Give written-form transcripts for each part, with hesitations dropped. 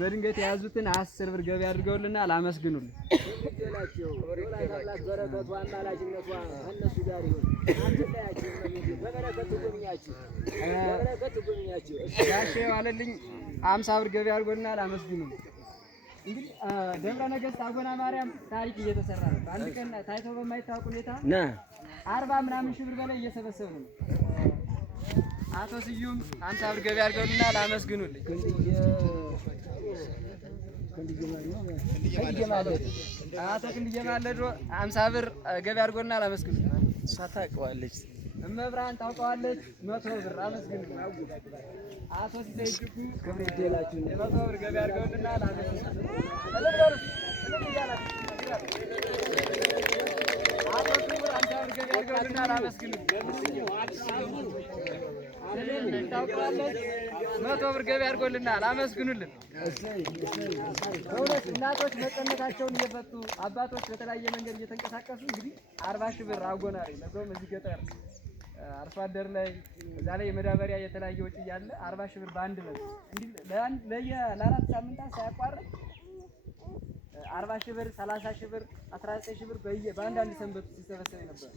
በድንገት የያዙትን 10 ብር ገቢ አድርገውልናል። አመስግኑልን። በረከቷ አማላጅነቷ ከእነሱ ጋር ይሁን። አትለያቸው። በበረከት ትጎብኛቸው። ጋሼ ዋለልኝ 50 ብር ገቢ አድርጎልናል። አመስግኑልን። እንግዲህ ደብረ ነገሥት አጎና ማርያም ታሪክ እየተሰራ ነው። አንድ ቀን ታይቶ በማይታወቅ ሁኔታ 40 ምናምን ሺህ ብር በላይ እየሰበሰብን ነው። አቶ ስዩም 50 ብር ገቢ አድርገውልናል። አመስግኑልኝ። አቶ ክንድዬ ማለዶ 50 ብር ገቢ አድርጎልናል። አመስግኑልኝ። እሷ ታውቀዋለች። እመብርሃን ታውቀዋለች። 100 ብር አመስግኑልኝ። አቶ ሲሳይ እጅጉ ክብር ይደላችሁ 100 ብር ገቢ አድርገውልናል። አመስግኑልኝ። አቶ ክቡር 50 ብር ገቢ አድርገውልናል። አመስግኑልኝ። ታውቀዋለች 100 ብር ገቢ አድርጎልናል። አመስግኑልን። በእውነት እናቶች መቀነታቸውን እየፈቱ አባቶች በተለያየ መንገድ እየተንቀሳቀሱ እንግዲህ 40 ሺህ ብር አጎናሪ ለዛውም እዚህ ገጠር አርሶ አደር ላይ እዛ ላይ የመዳበሪያ የተለያየ ወጪ እያለ 40 ሺህ ብር በአንድ ነው እንዴ ለአራት ሳምንታት ሳያቋርጥ 40 ሺህ ብር 30 ሺህ ብር 19 ሺህ ብር በአንዳንድ ሰንበት ሲሰበሰብ ነበር።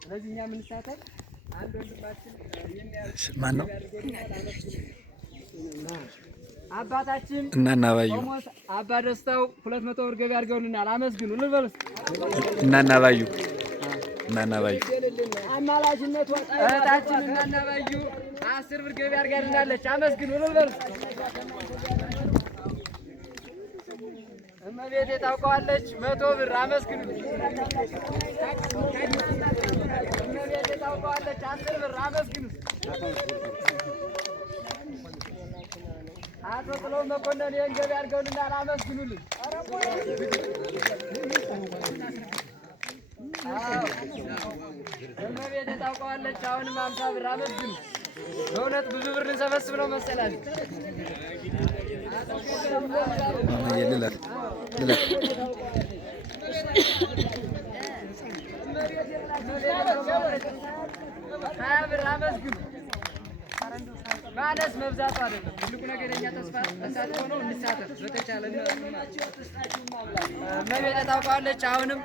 ስለዚህ እኛ የምንሳተፍ አንድ ወንድማችን ማን ነው? አባታችን እናናባዩ አባ ደስታው 200 ብር ገቢ አድርገውልናል። አመስግኑ ልበሉስ። እናናባዩ አማላጅነቷ እህታችን እናናባዩ 10 ብር ገቢ አድርጋልናለች። አመስግኑ ልበሉስ። እመቤቴ ታውቀዋለች 100 ብር አመስግኑ። እመቤቴ ታውቀዋለች 10 ብር አመስግኑ። አቶ ጥለው መኮንን ይሄን ገቢ አድርገውልናል። አመስግኑልን። እመቤቴ ታውቀዋለች አሁንም 50 ብር አመስግኑ። በእውነት ብዙ ብር እንሰበስብ ነው መሰላል። ሀያ ብር አመስግኑ። ማነስ መብዛቱ አይደለም ትልቁ ነገር የኛ ተሳትፎ ነው። እንሳተፍ በተቻለ እመቤቴ ታውቀዋለች አሁንም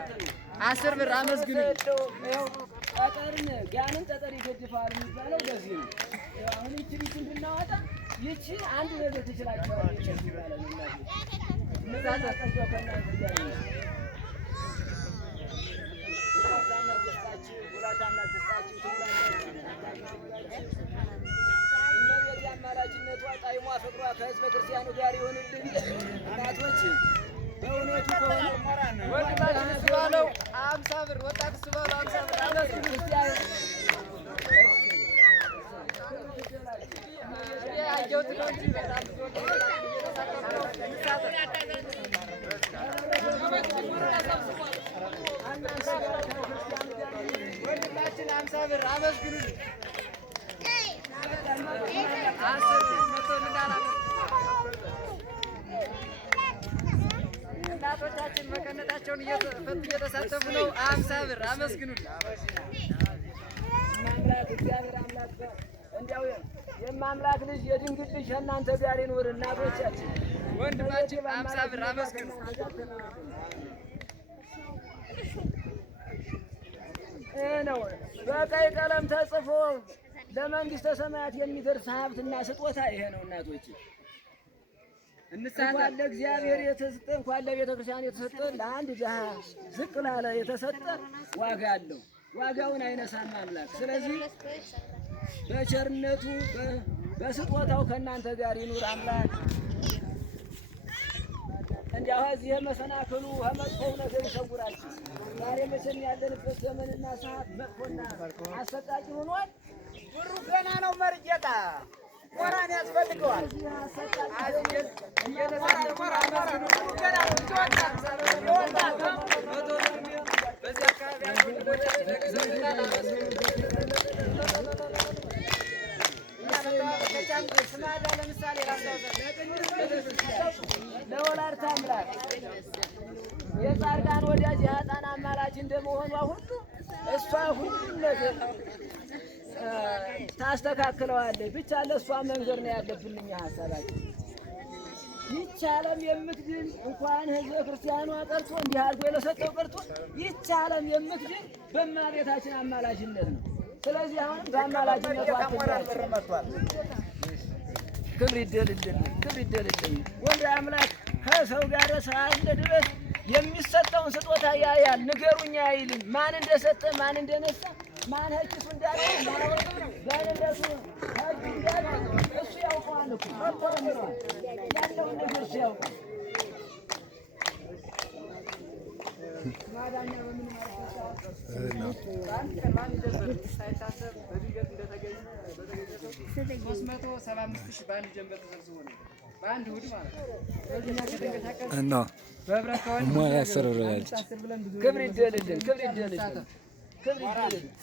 10 ብር አመስግኑ። ጠጠርን ጋንን ጠጠር ይገድፋል የሚባለው ለዚህ ነው። አሁን ይቺ እንድናወጣ ይቺ አንድ ነገር ትችላለች ይባላል። አማላጅነቷ ጣዕሟ ፍቅሯ ከሕዝበ ክርስቲያኑ ጋር ይሆንልን። እናቶች በእውነቱ ከሆነ ወጣት ስባለው 50 ብር ወጣት ስባለው 50 ብር አመስግኑ። ክርስቲያኑ ያየሁት ነው እንጂ በጣም ወጣችን 50 ብር አመስግኑልኝ። እናቶቻችን መቀነታቸውን እየተሳተፉ ነው። 50 ብር አመስግኑልኝ። አምላክ እግዚአብሔር አምላክ እንዲያው የማምላክ ልጅ የድንግል ልጅ እናንተ ጋር ይኑር። እናቶቻችን ወንድማችን 50 ብር አመስግኑ። ነው በቀይ ቀለም ተጽፎ ለመንግስተ ሰማያት የሚደርስ ሀብትና ስጦታ ይሄ ነው። እናቶች እንኳን ለእግዚአብሔር የተሰጠ እንኳን ለቤተ ክርስቲያን የተሰጠ ለአንድ ድሃ ዝቅ ላለ የተሰጠ ዋጋ አለው። ዋጋውን አይነሳም አምላክ። ስለዚህ በቸርነቱ በስጦታው ከእናንተ ጋር ይኑር አምላክ። እንዲያው እዚህ መሰናክሉ ከመጥፎው ነገር ይሰውራችሁ። ዛሬ መቼም ያለንበት ዘመንና ሰዓት መጥፎና አሰቃቂ ሆኗል። ብሩ ገና ነው መርጀታ ወራን ያስፈልገዋል። ለምሳሌ ለወላዲተ አምላክ የጻድቃን ወዳጅ የኃጥአን አማላጅ እንደመሆኗ ሁሉ እሷ ሁሉም ነገር ታስተካክለዋለች። ብቻ ለእሷ መንገድ ነው ያለብን እኛ ሀሳባችን። ይህች ዓለም የምትድን እንኳን ሕዝበ ክርስቲያኗ ቀርቶ እንዲህ አድርጎ ለሰጠው ቀርቶ ይህች ዓለም የምትድን በእመቤታችን አማላጅነት ነው። ስለዚህ አሁንም በአማላጅነቷ ክብር ይደልልን፣ ክብር ይደልልን። ወልደ አምላክ ከሰው ጋር ሳለ ድረስ የሚሰጠውን ስጦታ ያያል። ንገሩኝ አይልም። ማን እንደሰጠ ማን እንደነሳ ማን ኪሱ እንዳለ በእምነቱ ሀጅ እንዳለ እሱ ያውቀዋል እኮ ተቆርምሯል። ያለውን ነገር እሱ ያውቃል። ማዳኛ በምን ማን ሳይታሰብ በድንገት እንደተገኘ 375,000 በአንድ ጀንበር ተሰብስቦ ነው። በአንድ እሑድ ማለት ነው። ስለዚህ ከተንቀሳቀስ ነው በህብረት ከሆነ ክብር ይደልልን፣ ክብር ይደልልን፣ ክብር ይደልልን።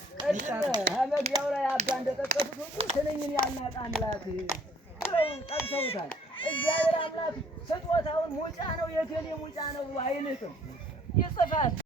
መግቢያው ላይ አባ እንደጠቀሱት ሁሉ ስንኝን ያልናቀ አምላክ ብለው ጠቅሰውታል። እግዚአብሔር አምላክ ስጦታውን ሙጫ ነው የገሌ ሙጫ ነው አይልም፣ ይጽፋል።